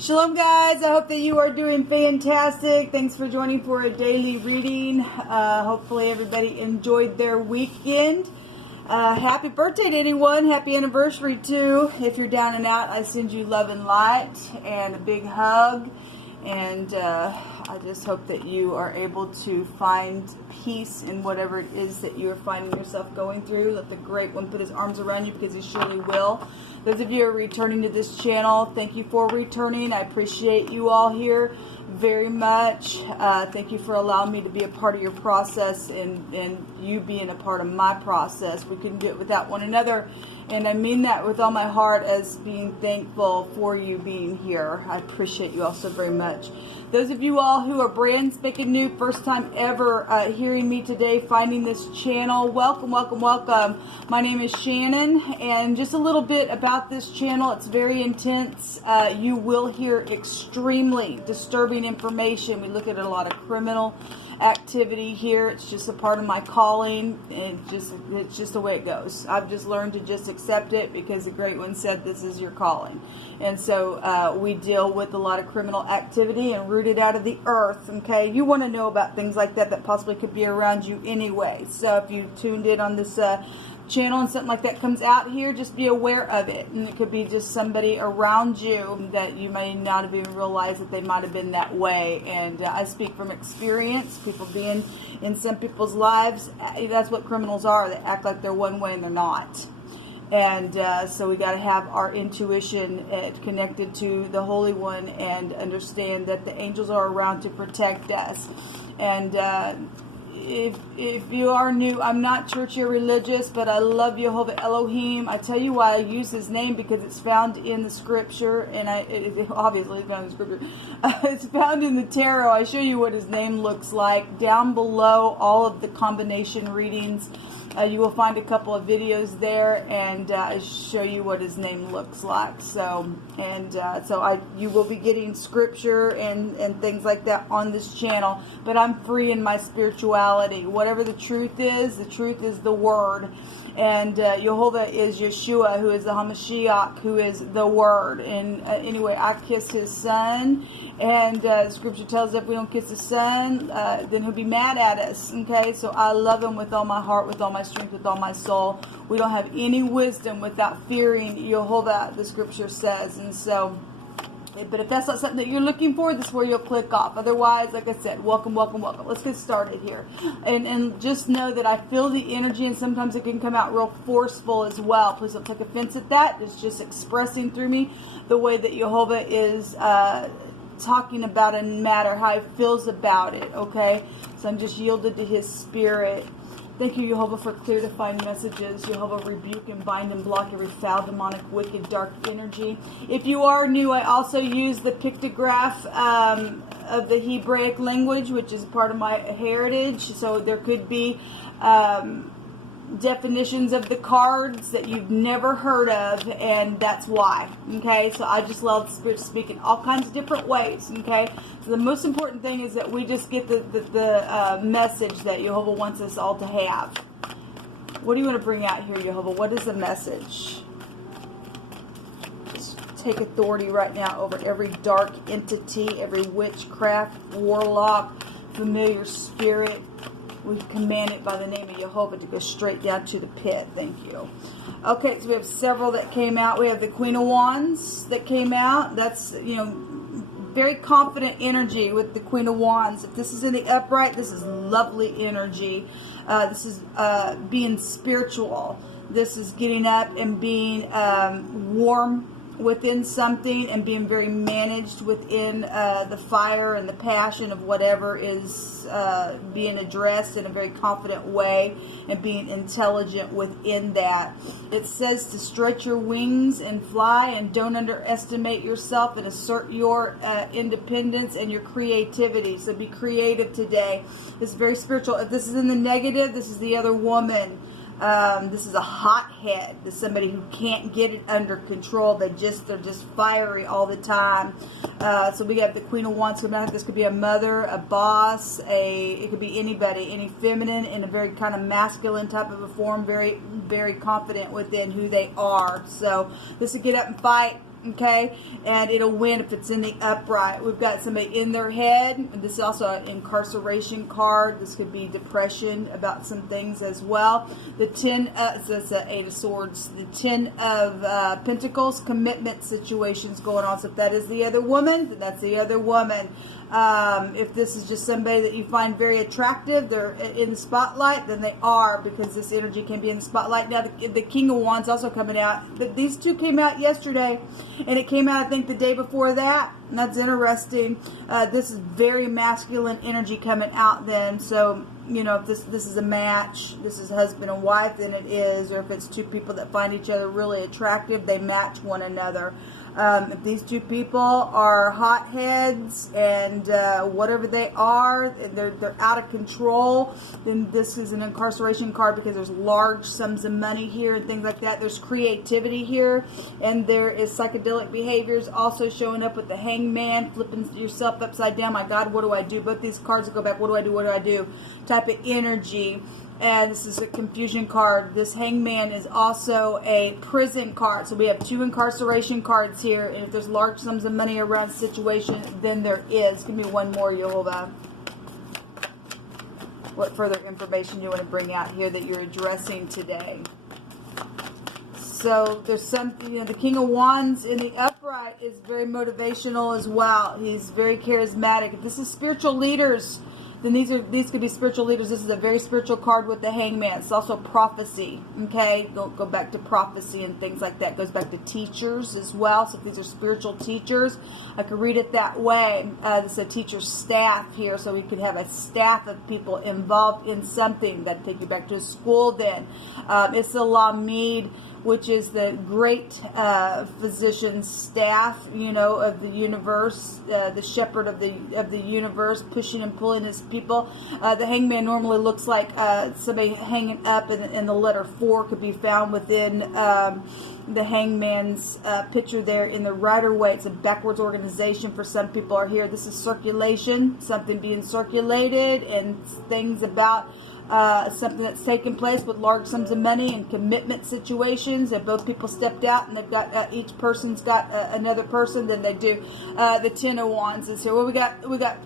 Shalom guys, I hope that you are doing fantastic. Thanks for joining for a daily reading. Hopefully everybody enjoyed their weekend. Happy birthday to anyone. Happy anniversary too. If you're down and out, I send you love and light and a big hug. And I just hope that you are able to find peace in whatever it is that you are finding yourself going through. Let the Great One put his arms around you, because he surely will. Those of you who are returning to this channel, thank you for returning. I appreciate you all here very much. Thank you for allowing me to be a part of your process and you being a part of my process. We couldn't do it without one another. And I mean that with all my heart, as being thankful for you being here. I appreciate you all so very much. Those of you all who are brand spanking new, first time ever hearing me today, finding this channel, welcome, welcome, welcome. My name is Shannon, and just a little bit about this channel. It's very intense. You will hear extremely disturbing information. We look at a lot of criminal activity here. It's just a part of my calling, and it's just the way it goes. I've just learned to just accept it, because the Great One said this is your calling. And so we deal with a lot of criminal activity and root it out of the earth. Okay, you want to know about things like that possibly could be around you anyway. So if you tuned in on this channel and something like that comes out here, just be aware of it. And it could be just somebody around you that you may not have even realized that they might have been that way. And I speak from experience, people being in some people's lives. That's what criminals are. They act like they're one way and they're not. And so we got to have our intuition connected to the Holy One, and understand that the angels are around to protect us. And if you are new, I'm not churchy or religious, but I love Jehovah Elohim. I tell you why I use his name, because it's found in the scripture, and obviously it's found in the scripture. It's found in the tarot. I show you what his name looks like down below all of the combination readings. You will find a couple of videos there, and I show you what his name looks like. So you will be getting scripture and things like that on this channel. But I'm free in my spirituality. Whatever the truth is the word. And Jehovah is Yeshua, who is the Hamashiach, who is the Word. And anyway, I kiss his son. And Scripture tells us if we don't kiss his son, then he'll be mad at us. Okay, so I love him with all my heart, with all my strength, with all my soul. We don't have any wisdom without fearing Jehovah, the Scripture says. And so, but if that's not something that you're looking for, this is where you'll click off. Otherwise, like I said, welcome, welcome, welcome. Let's get started here. And just know that I feel the energy, and sometimes it can come out real forceful as well. Please don't take offense at that. It's just expressing through me the way that Jehovah is talking about a matter, how he feels about it, okay? So I'm just yielded to his spirit. Thank you, Jehovah, for clear, defined messages. Jehovah, rebuke and bind and block every foul, demonic, wicked, dark energy. If you are new, I also use the pictograph of the Hebraic language, which is part of my heritage. So there could be definitions of the cards that you've never heard of, and that's why. Okay, so I just allow the Spirit to speak in all kinds of different ways. Okay, so the most important thing is that we just get the message that Jehovah wants us all to have. What do you want to bring out here, Jehovah? What is the message? Just take authority right now over every dark entity, every witchcraft, warlock, familiar spirit. We command it by the name of Jehovah to go straight down to the pit. Thank you. Okay, so we have several that came out. We have the Queen of Wands that came out. That's, very confident energy with the Queen of Wands. If this is in the upright, this is lovely energy. This is being spiritual. This is getting up and being warm within something, and being very managed within the fire and the passion of whatever is being addressed in a very confident way, and being intelligent within that. It says to stretch your wings and fly, and don't underestimate yourself, and assert your independence and your creativity. So be creative today. It's very spiritual. If this is in the negative, this is the other woman. This is a hothead. This is somebody who can't get it under control. They're just fiery all the time. So we got the Queen of Wands coming out. This could be a mother, a boss, it could be anybody, any feminine in a very kind of masculine type of a form, very, very confident within who they are. So this is get up and fight. okay? And it'll win if it's in the upright. We've got somebody in their head, and this is also an incarceration card. This could be depression about some things as well. The 10, so it's the 8 of Swords. The 10 of Pentacles, commitment situations going on. So if that is the other woman, then that's the other woman. If this is just somebody that you find very attractive, they're in the spotlight, then they are, because this energy can be in the spotlight. Now, the King of Wands also coming out. But these two came out yesterday, and it came out, I think, the day before that. And that's interesting. This is very masculine energy coming out then. So, you know, if this is a match, this is husband and wife, then it is. Or if it's two people that find each other really attractive, they match one another. If these two people are hotheads and whatever they are, they're out of control, then this is an incarceration card, because there's large sums of money here and things like that. There's creativity here, and there is psychedelic behaviors also showing up with the Hangman, flipping yourself upside down. My God, what do I do? Both these cards go back. What do I do? What do I do? Type of energy. And this is a confusion card. This Hangman is also a prison card. So we have two incarceration cards here. And if there's large sums of money around situation, then there is. Give me one more, Jehovah. What further information you want to bring out here that you're addressing today? So there's something, you know, the King of Wands in the upright is very motivational as well. He's very charismatic. If this is spiritual leaders, then these could be spiritual leaders. This is a very spiritual card with the Hangman. It's also prophecy, okay? Go back to prophecy and things like that. Goes back to teachers as well. So if these are spiritual teachers, I could read it that way. This is a teacher's staff here, so we could have a staff of people involved in something. That take you back to school then. It's the Lamid, which is the great physician staff, you know, of the universe, the shepherd of the universe, pushing and pulling his people. The Hangman normally looks like somebody hanging up, and the letter 4 could be found within the Hangman's picture there in the Rider-Waite. It's a backwards organization for some people are here. This is circulation, something being circulated, and things about something that's taken place with large sums of money and commitment situations. If both people stepped out and they've got each person's got another person, then they do. The 10 of Wands is here. Well, we got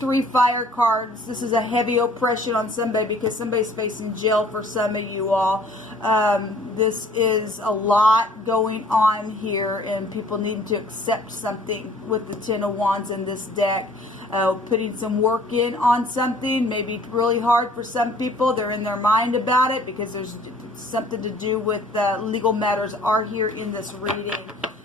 3 fire cards. This is a heavy oppression on somebody, because somebody's facing jail for some of you all. This is a lot going on here, and people needing to accept something with the 10 of Wands in this deck. Putting some work in on something, maybe really hard for some people. They're in their mind about it, because there's something to do with legal matters are here in this reading.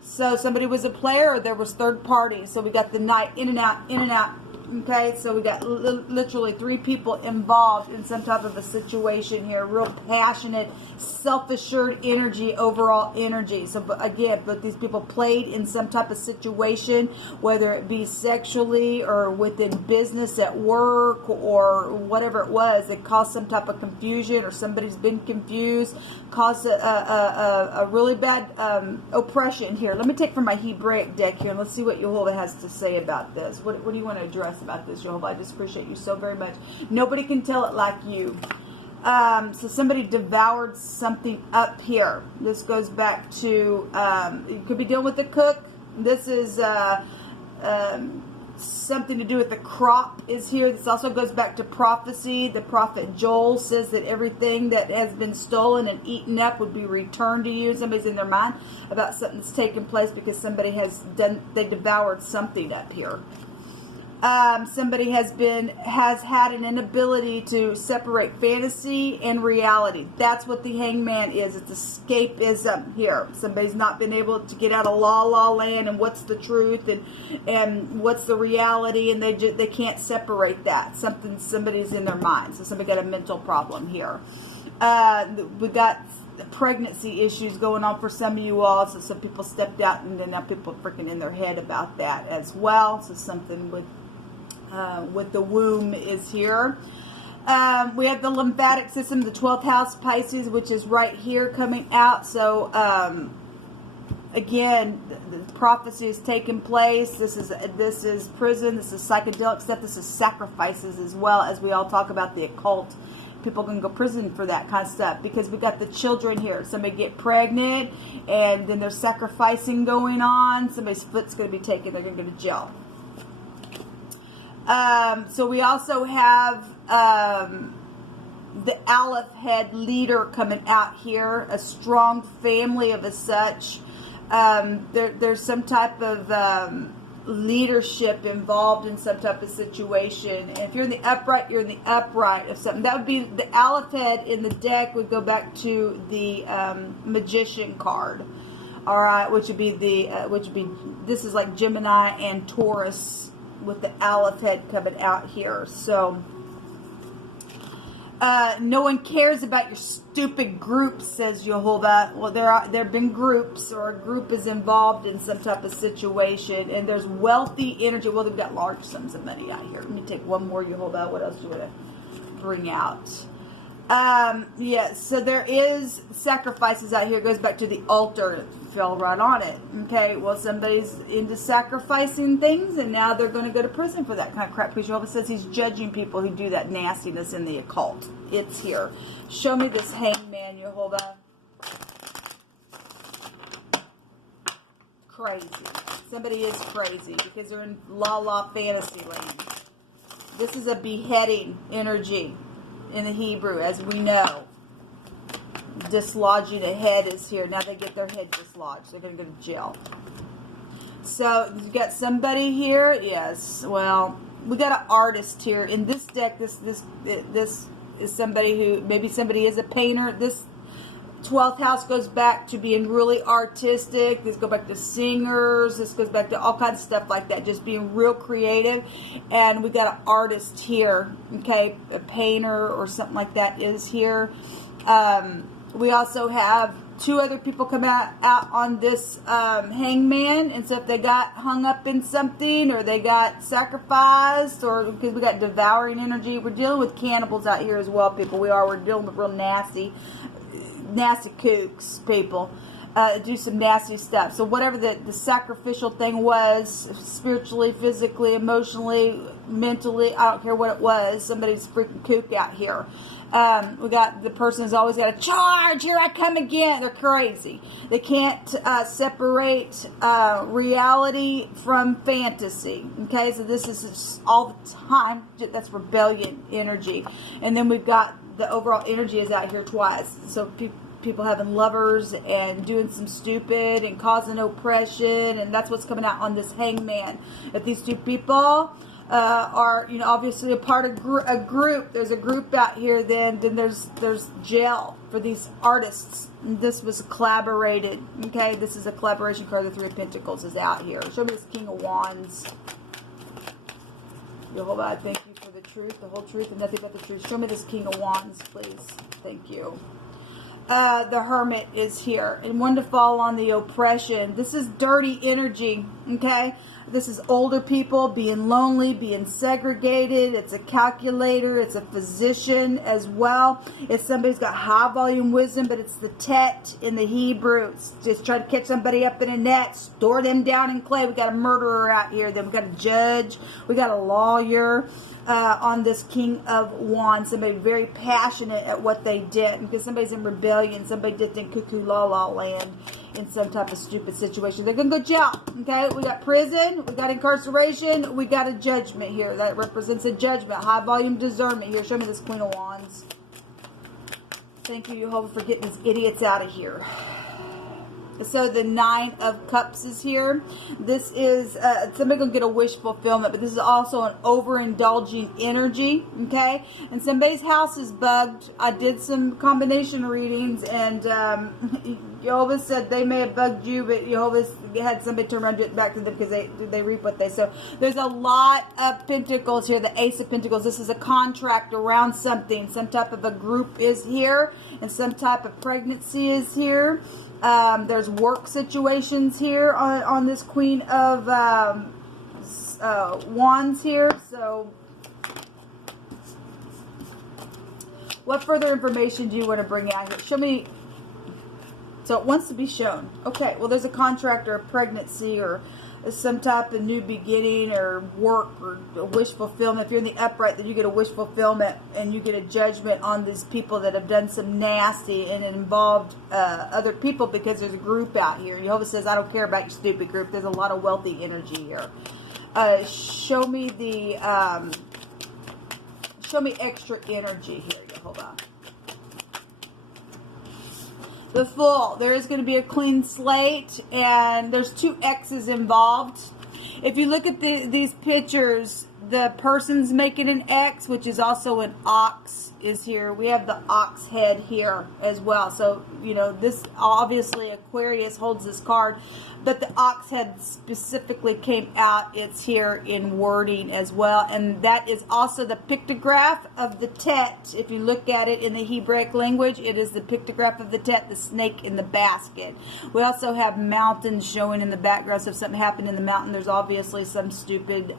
So somebody was a player, or there was third party. So we got the Knight, in and out, in and out. Okay, so we got literally 3 people involved in some type of a situation here. Real passionate, self-assured energy, overall energy. So again, but these people played in some type of situation, whether it be sexually or within business at work or whatever it was. It caused some type of confusion, or somebody's been confused, caused a really bad oppression here. Let me take from my Hebraic deck here, and let's see what Jehovah has to say about this. What do you want to address about this, Jehovah? I just appreciate you so very much. Nobody can tell it like you. So somebody devoured something up here. This goes back to, you could be dealing with the cook. This is something to do with the crop is here. This also goes back to prophecy. The prophet Joel says that everything that has been stolen and eaten up would be returned to you. Somebody's in their mind about something that's taken place because somebody they devoured something up here. Somebody has had an inability to separate fantasy and reality. That's what the Hangman is. It's escapism here. Somebody's not been able to get out of la land and what's the truth and what's the reality, and they can't separate that. Somebody's in their mind. So somebody got a mental problem here. We got pregnancy issues going on for some of you all. So some people stepped out, and then now people are freaking in their head about that as well. So something with the womb is here. We have the lymphatic system, the 12th house Pisces, which is right here coming out. So again, the prophecy is taking place. This is prison. This is psychedelic stuff. This is sacrifices as well, as we all talk about the occult people can go to prison for that kind of stuff, because we got the children here. Somebody get pregnant, and then there's sacrificing going on. Somebody's foot's going to be taken. They're going to go to jail. So we also have the Aleph head leader coming out here, a strong family of as such. There's some type of leadership involved in some type of situation. And if you're in the upright, you're in the upright of something. That would be the Aleph head in the deck would go back to the magician card. All right, which would be this is like Gemini and Taurus with the Aleph head coming out here. So no one cares about your stupid groups, says Jehovah. Well, there have been groups, or a group is involved in some type of situation, and there's wealthy energy. Well, they've got large sums of money out here. Let me take one more, Jehovah. What else do you want to bring out? Yes, so there is sacrifices out here. It goes back to the altar. It fell right on it. Okay, well, somebody's into sacrificing things, and now they're going to go to prison for that kind of crap, because Jehovah says he's judging people who do that nastiness in the occult. It's here. Show me this hangman, Jehovah. Crazy. Somebody is crazy, because they're in la fantasy land. This is a beheading energy in the Hebrew, as we know. Dislodging a head is here. Now they get their head dislodged. They're going to go to jail. So you got somebody here. Yes. Well, we got an artist here in this deck. This is somebody who, maybe somebody is a painter. This 12th house goes back to being really artistic. This goes back to singers. This goes back to all kinds of stuff like that. Just being real creative. And we got an artist here. Okay, a painter or something like that is here. We also have two other people come out on this hangman, and so if they got hung up in something, or they got sacrificed, or because we got devouring energy, we're dealing with cannibals out here as well, people. We're dealing with real nasty kooks, people. Do some nasty stuff. So whatever the sacrificial thing was, spiritually, physically, emotionally, mentally, I don't care what it was, somebody's freaking kook out here. We got the person who's always got to charge. Here I come again. They're crazy. They can't separate reality from fantasy. Okay, so this is just all the time. That's rebellion energy. And then we've got the overall energy is out here twice. So people having lovers and doing some stupid and causing oppression, and that's what's coming out on this hangman. If these two people are, you know, obviously a part of a group. There's a group out here. Then there's jail for these artists. And this was collaborated. Okay, this is a collaboration card. The Three of Pentacles is out here. Show me this King of Wands. Jehovah, I thank you for the truth, the whole truth, and nothing but the truth. Show me this King of Wands, please. Thank you. The Hermit is here, and one to fall on the oppression. This is dirty energy. Okay. This is older people being lonely, being segregated. It's a calculator. It's a physician as well. It's somebody who's got high volume wisdom, but it's the tet in the Hebrew. It's just trying to catch somebody up in a net, store them down in clay. We got a murderer out here. Then we got a judge. We got a lawyer on this King of Wands. Somebody very passionate at what they did, because somebody's in rebellion. Somebody did in cuckoo la la land in some type of stupid situation. They're going to go jail. Okay, we got prison, we got incarceration, we got a judgment here. That represents a judgment. High volume discernment here. Show me this Queen of Wands. Thank you, Jehovah, for getting these idiots out of here. So the Nine of Cups is here. This is, somebody going to get a wish fulfillment, but this is also an overindulging energy, okay? And somebody's house is bugged. I did some combination readings, and Jehovah said they may have bugged you, but Jehovah had somebody turn around and do it back to them, because they reap what they sow. There's a lot of pentacles here, the Ace of Pentacles. This is a contract around something. Some type of a group is here, and some type of pregnancy is here. There's work situations here on this Queen of Wands here. So what further information do you want to bring out here? Show me. So it wants to be shown. Okay, well, there's a contract or a pregnancy or some type of new beginning or work or a wish fulfillment. If you're in the upright, then you get a wish fulfillment and you get a judgment on these people that have done some nasty and it involved other people, because there's a group out here. Jehovah says, I don't care about your stupid group. There's a lot of wealthy energy here. Show me extra energy here, Jehovah. The Fool. There is going to be a clean slate, and there's 2 X's involved. If you look at these pictures, the person's making an X, which is also an ox, is here. We have the ox head here as well. So, you know, this obviously Aquarius holds this card, but the ox head specifically came out. It's here in wording as well. And that is also the pictograph of the Tet. If you look at it in the Hebraic language, it is the pictograph of the Tet, the snake in the basket. We also have mountains showing in the background. So if something happened in the mountain, there's obviously some stupid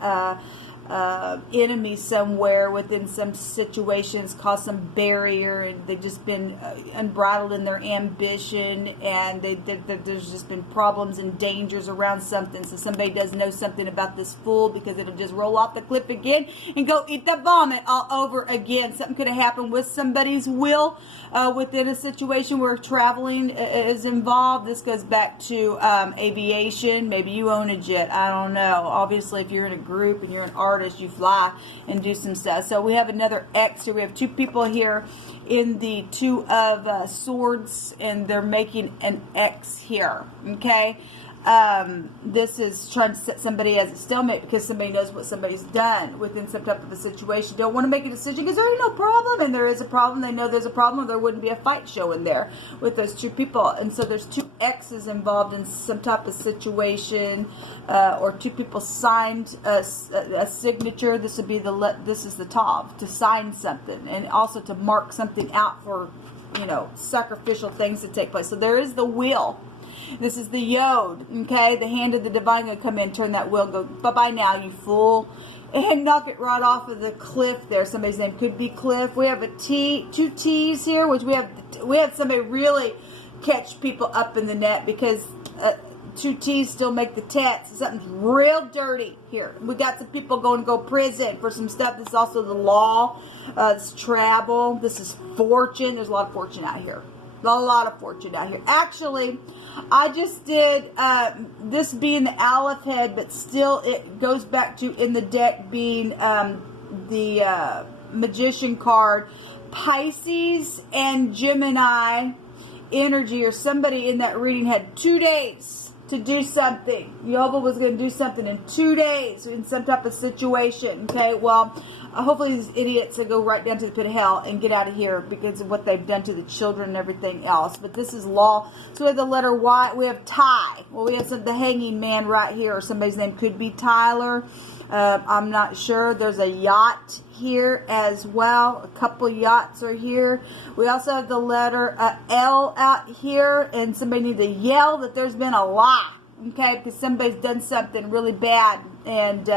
enemy somewhere within some situations, caused some barrier, and they've just been unbridled in their ambition, and there's just been problems and dangers around something. So somebody does know something about this Fool, because it'll just roll off the cliff again and go eat the vomit all over again. Something could have happened with somebody's will within a situation where traveling is involved. This goes back to aviation. Maybe you own a jet. I don't know. Obviously, if you're in a group and you're an artist, you fly and do some stuff. So we have another X here. We have 2 people here in the 2 of Swords, and they're making an X here. Okay. This is trying to set somebody as a stalemate, because somebody knows what somebody's done within some type of a situation. Don't want to make a decision because there ain't no problem, and there is a problem. They know there's a problem, or there wouldn't be a fight showing there with those 2 people. And so there's 2 X's involved in some type of situation, or 2 people signed a signature. This would be this is the Tav, to sign something, and also to mark something out for, you know, sacrificial things to take place. So there is the wheel. This is the Yod, okay? The hand of the divine going to come in, turn that wheel, and go, bye-bye now, you fool. And knock it right off of the cliff there. Somebody's name could be Cliff. We have a T, 2 T's here, which we have somebody really catch people up in the net, because 2 T's still make the Tet. So something's real dirty here. We got some people going to go prison for some stuff. This is also the law. It's travel. This is fortune. There's a lot of fortune out here. A lot of fortune out here. Actually, I just did this being the Aleph head, but still it goes back to in the deck being the Magician card. Pisces and Gemini energy, or somebody in that reading had 2 days to do something. Jehovah was going to do something in 2 days in some type of situation. Okay, well, hopefully these idiots will go right down to the pit of hell and get out of here because of what they've done to the children and everything else. But this is law. So we have the letter Y. We have Ty. Well, we have the hanging man right here, or somebody's name could be Tyler. I'm not sure. There's a yacht here as well. A couple yachts are here. We also have the letter L out here, and somebody needs to yell that there's been a lie, okay, because somebody's done something really bad, and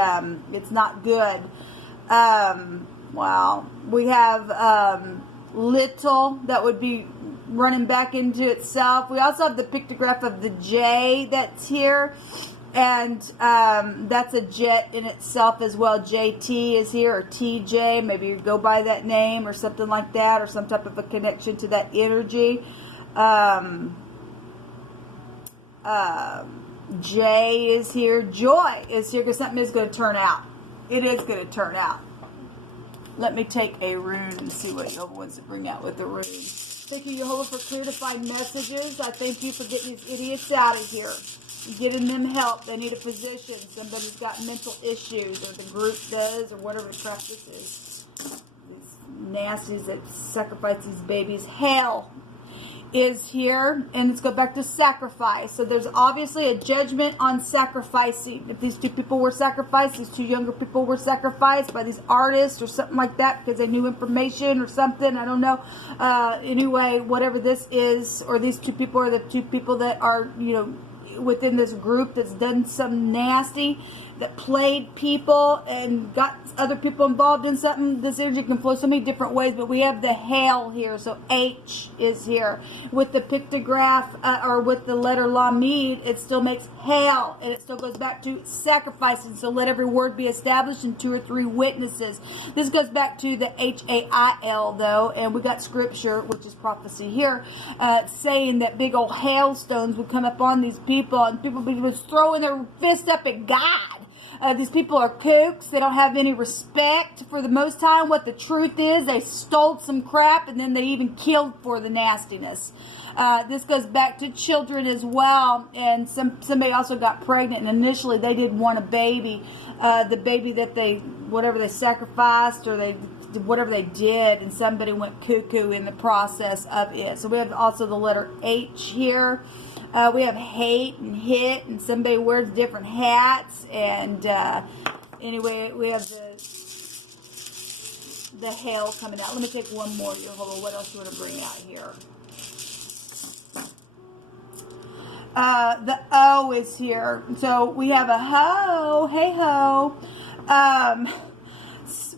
it's not good. Wow. We have little that would be running back into itself. We also have the pictograph of the J that's here. And that's a jet in itself as well. JT is here, or TJ. Maybe you go by that name or something like that, or some type of a connection to that energy. J is here. Joy is here, because something is going to turn out. It is going to turn out. Let me take a rune and see what Jehovah wants to bring out with the rune. Thank you, Jehovah, for clear defined messages. I thank you for getting these idiots out of here. Getting them help. They need a physician. Somebody's got mental issues, or the group does, or whatever the crap this is. These nasties that sacrifice these babies. Hell is here, and let's go back to sacrifice. So there's obviously a judgment on sacrificing. If these 2 people were sacrificed, these 2 younger people were sacrificed by these artists or something like that because they knew information or something, I don't know. Anyway, whatever this is, or these 2 people are the 2 people that are, you know, within this group that's done some nasty, that played people and got other people involved in something. This energy can flow so many different ways, but we have the hail here, so H is here. With the pictograph, or with the letter Lamid, it still makes hail, and it still goes back to sacrificing, so let every word be established in 2 or 3 witnesses. This goes back to the H-A-I-L, though, and we got scripture, which is prophecy here, saying that big old hailstones would come upon these people, and people would be throwing their fist up at God. These people are kooks. They don't have any respect for the Most High. What the truth is, they stole some crap, and then they even killed for the nastiness. This goes back to children as well, and somebody also got pregnant, and initially they didn't want a baby. The baby that whatever they sacrificed, or whatever they did, and somebody went cuckoo in the process of it. So we have also the letter H here. We have hate and hit, and somebody wears different hats, and anyway, we have the hail coming out. Let me take one more here. Hold on, what else do you want to bring out here? The O is here. So we have a ho, hey ho.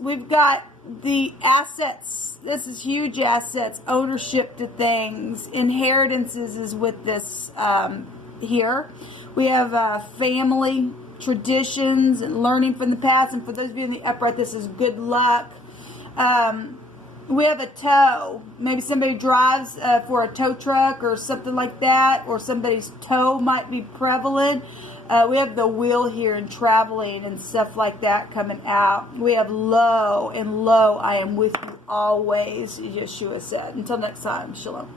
We've got the assets. This is huge assets, ownership to things. Inheritances is with this here. We have family, traditions, and learning from the past. And for those of you in the upright, this is good luck. We have a tow. Maybe somebody drives for a tow truck or something like that, or somebody's tow might be prevalent. We have the wheel here and traveling and stuff like that coming out. We have lo, and lo, I am with you always, Yeshua said. Until next time, shalom.